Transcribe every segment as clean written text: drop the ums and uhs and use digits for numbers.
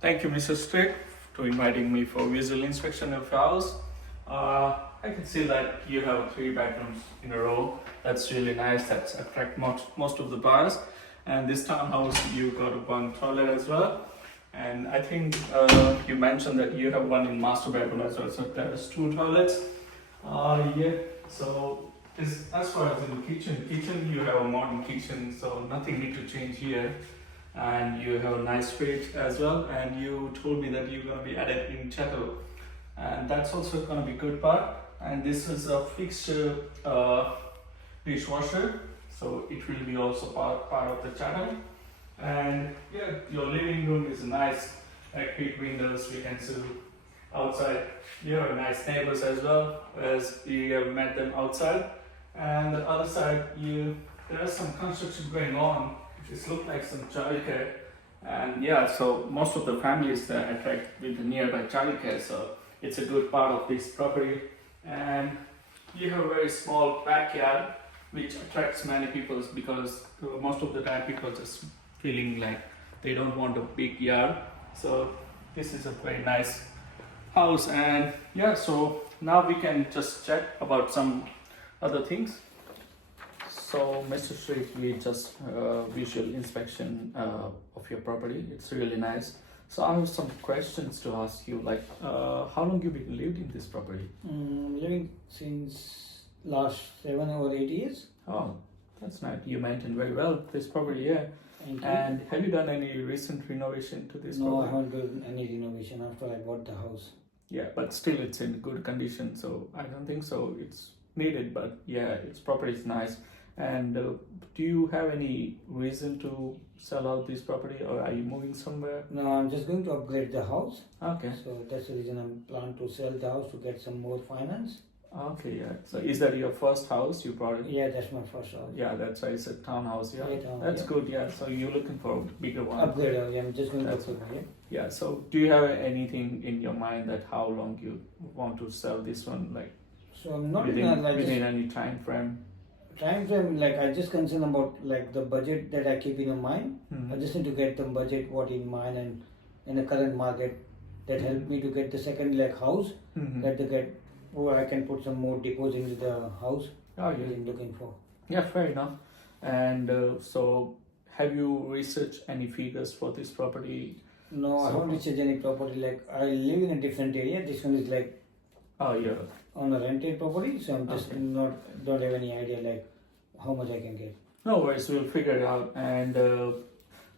Thank you, Mr. Strick, to inviting me for visual inspection of your house. I can see that you have three bedrooms in a row. That's really nice. That's attract most of the buyers. And this townhouse, you got one toilet as well. And I think you mentioned that you have one in master bedroom as well. So there's two toilets. Yeah. So as far as in the kitchen, you have a modern kitchen, so nothing need to change here. And you have a nice fridge as well. And you told me that you're gonna be added in chattel, and that's also gonna be good part. And this is a fixed dishwasher, so it will be also part of the chattel. And yeah, your living room is nice, like big windows. We can see outside. You have nice neighbors as well, as you have met them outside. And the other side, there is some construction going on. It looks like some childcare. And yeah, so most of the families that attract with the nearby childcare, so it's a good part of this property. And you have a very small backyard, which attracts many people because most of the time people just feeling like they don't want a big yard. So this is a very nice house. And yeah, so now we can just chat about some other things. So, Mr. Street, we just visual inspection of your property. It's really nice. So, I have some questions to ask you. Like, how long you been lived in this property? Living since last 7 or 8 years. Oh, that's nice. You maintain very well this property, yeah. Thank you. And have you done any recent renovation to this No, I property? haven't done any renovation after I bought the house. Yeah, but still it's in good condition. So I don't think so. It's needed, but yeah, its property is nice. And do you have any reason to sell out this property, or are you moving somewhere? No, I'm just going to upgrade the house. Okay. So that's the reason I'm planning to sell the house to get some more finance. Okay, yeah. So is that your first house you bought it? Yeah, that's my first house. Yeah, that's why it's a townhouse. Yeah, Yeah, town, that's yeah. good. Yeah, so you're looking for a bigger one. Upgrade, yeah, I'm just going That's to upgrade. Yeah. Yeah. So do you have anything in your mind that how long you want to sell this one? Like So I'm not within, in a, like within any time frame? time frame. Like I just concern about like the budget that I keep in mind. Mhm. I just need to get the budget what in mind and in the current market that help me to get the second like house Mhm. that they get where I can put some more deposit into the house Oh that yeah. I'm looking for. Yeah, fair enough. And so, have you researched any figures for this property? No, I So- haven't researched any property. Like I live in a different area. This one is like Oh yeah. on a rented property, so I'm just Okay. don't have any idea like how much I can get. No worries, we'll figure it out. And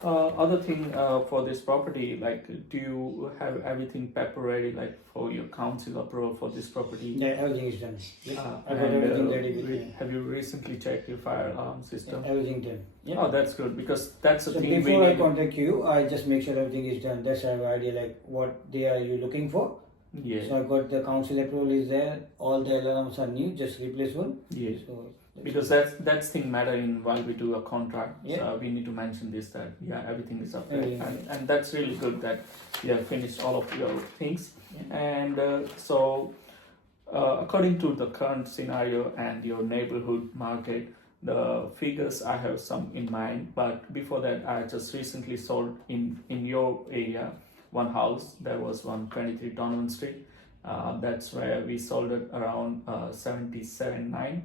other thing for this property, like, do you have everything paper ready, like for your council approval for this property? Yeah, everything is done. I got And, everything ready with me. have you recently checked your fire alarm system? Yeah, everything done. Yeah. Oh, that's good because that's the So thing we before I need. contact you, I just make sure everything is done. That's I have an idea like what day are you looking for. Yeah, So I got the council approval is there. All the alarms are new, just replace one. yeah. So Because that's thing matter in while we do a contract. Yeah. So we need to mention this that yeah everything is up there, Everything, and that's really good that you have finished all of your things. Yeah. And so according to the current scenario and your neighborhood market, the figures I have some in mind. But before that, I just recently sold in your area one house. There was 123 Donovan Street. That's where we sold it around 77.9,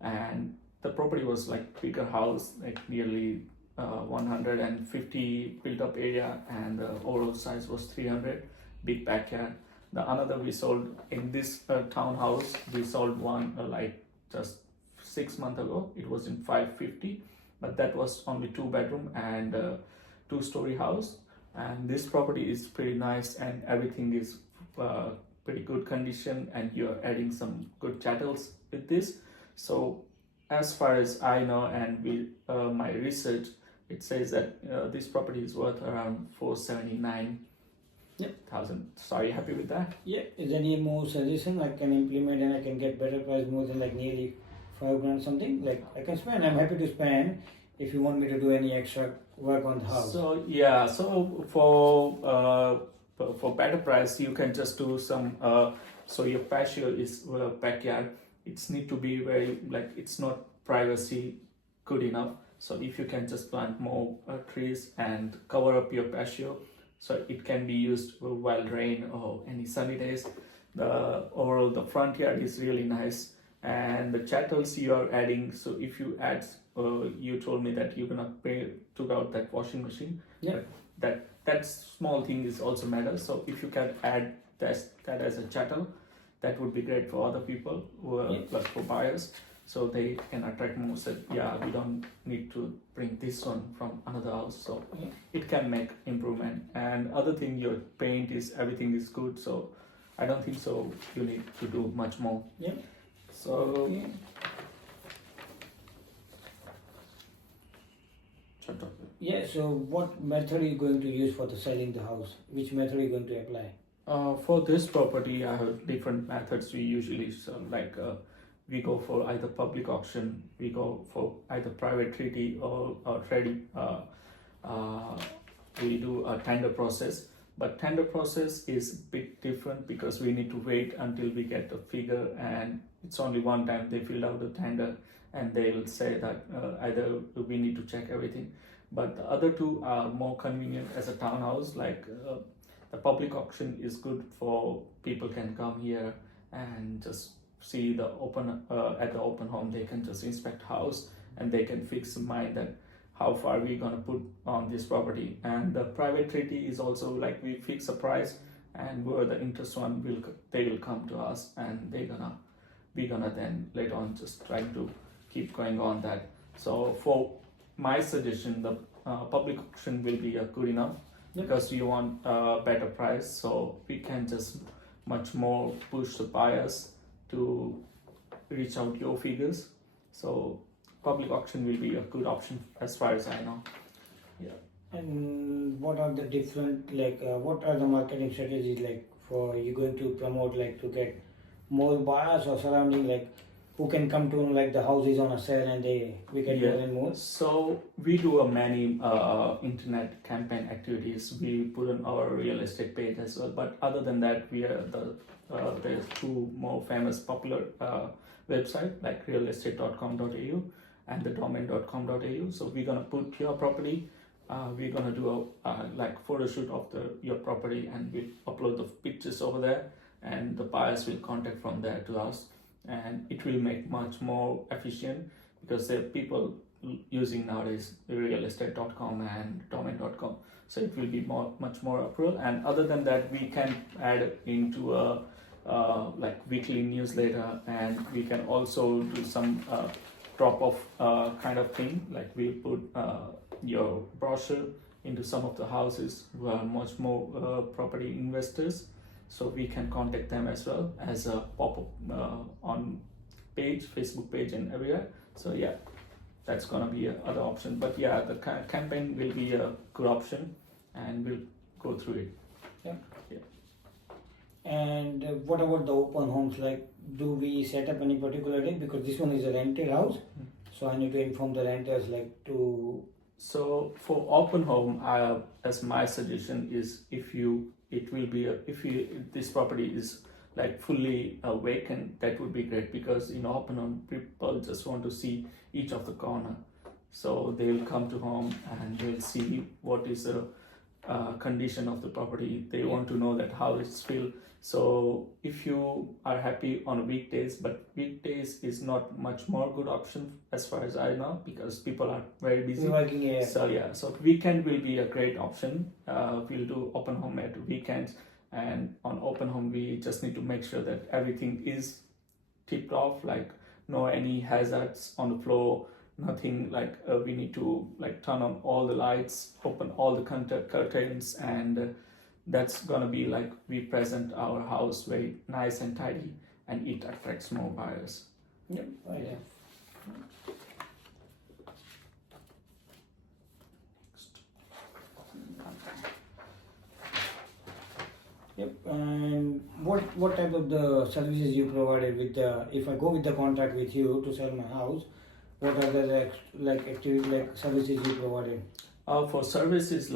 and the property was like bigger house, like nearly 150 built up area, and the overall size was 300, big backyard. The another we sold in this townhouse, we sold one like just 6 months ago. It was in 550, but that was only 2 bedroom and 2-story house. And this property is pretty nice and everything is pretty good condition, and you're adding some good chattels with this. So as far as I know and with my research, it says that this property is worth around 479,000. So are you happy with that? yeah, is there any more suggestion I can implement and I can get better price more than like nearly 5 grand something? Like I can spend. I'm happy to spend if you want me to do any extra work on the house. So yeah, so for better price, you can just do some. So your patio is backyard. It's need to be very like it's not privacy good enough. So if you can just plant more trees and cover up your patio, so it can be used while rain or any sunny days. The front yard is really nice, and the chattels you are adding. So if you add, you told me that you're gonna took out that washing machine. Yeah. But that small thing is also matter. So if you can add that as a chattel, that would be great for other people who are like for buyers, so they can attract more. So we don't need to bring this one from another house, so it can make improvement. And other thing, your paint is everything is good, so I don't think so you need to do much more. Yeah. So Yeah, so what method are you going to use for the selling the house? Which method are you going to apply? For this property, I have different methods we usually sell. Like we go for either public auction, we go for either private treaty or trading. We do a tender process, but tender process is a bit different because we need to wait until we get the figure, and it's only one time they fill out the tender and they'll say that either we need to check everything. But the other two are more convenient as a townhouse. Like the public auction is good for people can come here and just see the open at the open home. They can just inspect house and they can fix the mind that how far we're gonna put on this property. And the private treaty is also like we fix a price, and where the interest one they will come to us, and we're gonna then later on just try to keep going on that. So for my suggestion, the public auction will be good enough because you want a better price, so we can just much more push the buyers to reach out your figures. So public auction will be a good option as far as I know. And what are the different what are the marketing strategies like for you going to promote to get more buyers or surrounding who can come to like the house is on a sale and we get more and more? So we do many internet campaign activities. We put on our real estate page as well. But other than that, we are there's two more famous popular website like realestate.com.au and the domain.com.au. So we're gonna put your property. We're gonna do a photo shoot of your property, and we'll upload the pictures over there, and the buyers will contact from there to us. And it will make much more efficient because there are people using nowadays realestate.com and domain.com, so it will be much more approval. And other than that, we can add into a weekly newsletter, and we can also do some drop off kind of thing, like we put your brochure into some of the houses who are much more property investors. So we can contact them as well as a pop-up on page, Facebook page and everywhere. So that's gonna be another option. But the campaign will be a good option, and we'll go through it. And what about the open homes? Like, do we set up any particular day? Because this one is a rented house, so I need to inform the renters So for open home, as my suggestion is, if this property is like fully vacant, that would be great, because in open home people just want to see each of the corner. So they will come to home and they'll see what is the condition of the property. They want to know that how it's filled. So if you are happy on weekdays, but weekdays is not much more good option as far as I know, because people are very busy. So weekend will be a great option. We'll do open home at weekends, and on open home we just need to make sure that everything is tipped off, like no any hazards on the floor, nothing like we need to turn on all the lights, open all the curtains, and that's gonna be like we present our house very nice and tidy, and it attracts more buyers. And what type of the services you provided with if I go with the contract with you to sell my house, what are the activity services you provided? For services,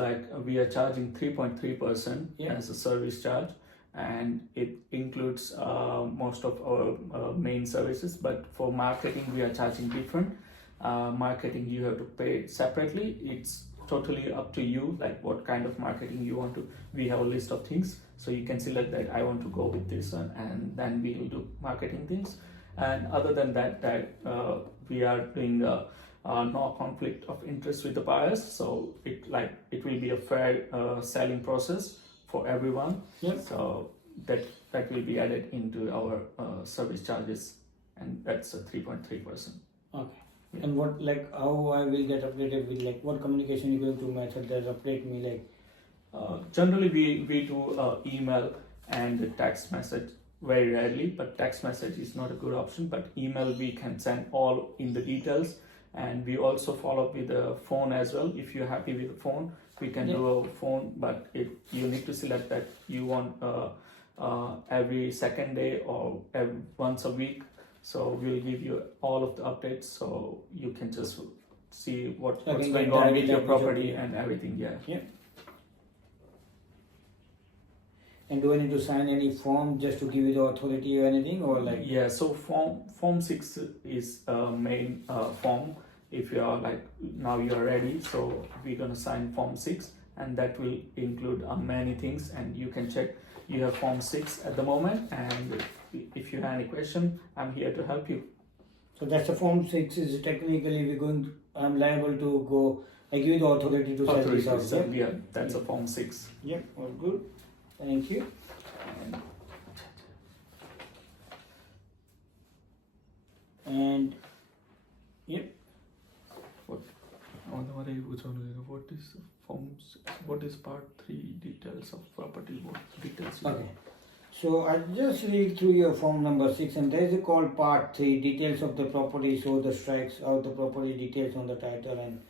we are charging 3.3% as a service charge, and it includes most of our main services. But for marketing, we are charging different. Marketing you have to pay separately. It's totally up to you, like what kind of marketing you want to. We have a list of things, so you can select that I want to go with this one, and then we will do marketing things. And other than that, we are doing no conflict of interest with the buyers, so it will be a fair selling process for everyone. Yep. So that will be added into our service charges, and that's 3.3%. Okay. And what, like, how I will get updated with, like, what communication you going to method that update me, like? Generally, we do email and text message very rarely, but text message is not a good option. But email, we can send all in the details, and we also follow up with the phone as well. If you're happy with the phone, we can do a phone, but you need to select that you want every second day or once a week. So we'll give you all of the updates, so you can just see what's going on with your property and everything. Yeah. And do I need to sign any form just to give you the authority or anything, or like? Yeah. So form 6 is main form. If you are like now you are ready, so we're gonna sign form 6, and that will include many things. And you can check. You have form 6 at the moment, and if you have any question, I'm here to help you. So that's the form 6 is technically I'm liable to go. I give you the authority to sell this house. Yeah, that's a form 6. Yep, all good. Thank you. And yep. What is forms? What is part 3 details of property? What details? Okay. So I just read through your form number 6, and there is a called part 3 details of the property. So the strikes out the property details on the title and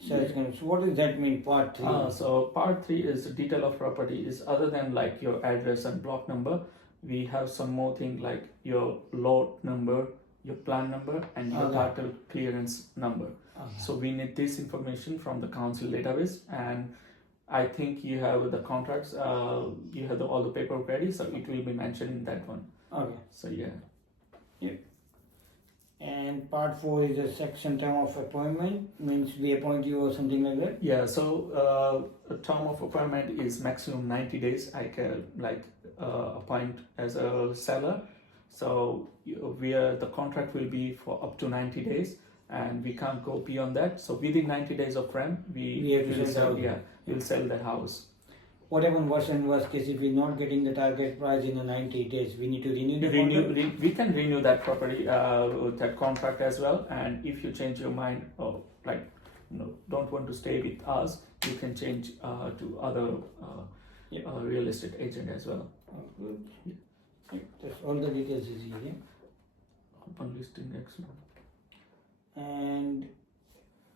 sales. So what does that mean, part 3? So part 3 is the detail of property. Is other than like your address and block number, we have some more thing like your lot number, your plan number, and your title clearance number. So we need this information from the council database, and I think you have the contracts, you have all the paperwork ready, so it will be mentioned in that one. Okay. So yeah. Yep. And part 4 is a section term of appointment, means we appoint you or something like that? Yeah, so a term of appointment is maximum 90 days. I can appoint as a seller. So the contract will be for up to 90 days, and we can't go beyond that. So within 90 days of frame, we'll sell the house. What happens worst and worst case if we're not getting the target price in the 90 days? We need to renew the contract? We can renew that property, that contract as well. And if you change your mind, or don't want to stay with us, you can change to other real estate agent as well. Oh, good. Yep, that's all the details is here. Open listing, excellent. And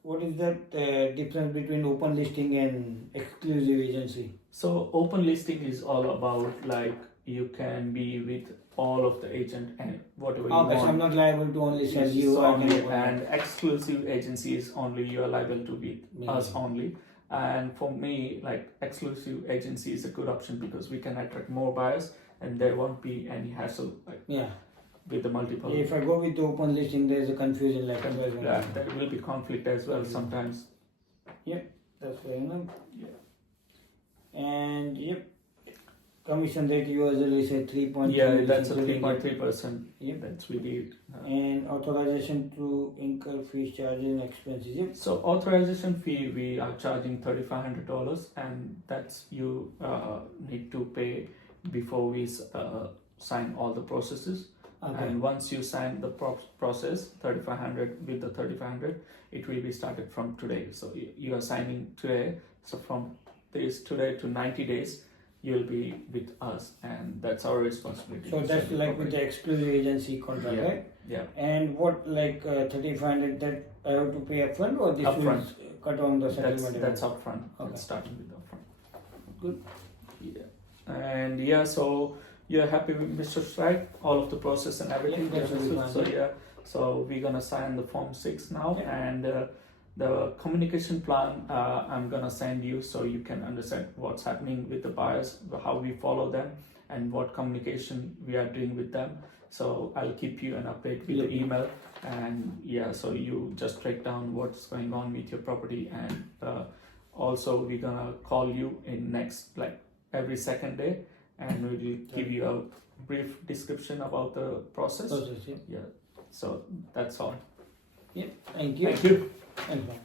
what is that difference between open listing and exclusive agency? So open listing is all about like you can be with all of the agent and whatever you want. So I'm not liable to only sell you only, and exclusive agency is only you are liable to be us only. And for me, like exclusive agency is a good option because we can attract more buyers and there won't be any hassle. With the multiple. If I go with the open listing, there is a confusion there will be conflict as well sometimes. Yep, that's fair enough. Yeah. And commission rate you usually say 3.3%. Yeah, that's a 3.3%. Yep, that's we did. And authorization to incur fees, charges, and expenses. Yep. So authorization fee we are charging $3,500, and that's you need to pay before we sign all the processes. Okay. And once you sign the process, 3,500 with the 3,500, it will be started from today. So you are signing today. So from today to 90 days, you'll be with us, and that's our responsibility. So that's like with the exclusive agency contract, right? Yeah. And what 3,500 that I have to pay upfront, or this will cut on the settlement? That's upfront. Okay. That's starting with upfront. Good. Yeah. And so you're happy with Mr. Strike, all of the process and everything. So we're gonna sign the form 6 now, and the communication plan I'm gonna send you so you can understand what's happening with the buyers, how we follow them, and what communication we are doing with them. So I'll keep you an update with the email, and so you just break down what's going on with your property and Also, we're gonna call you in next like every second day, and we will give you a brief description about the process. Process, yeah. Yeah. So that's all. Yeah. Thank you. Thank you. Thanks, man.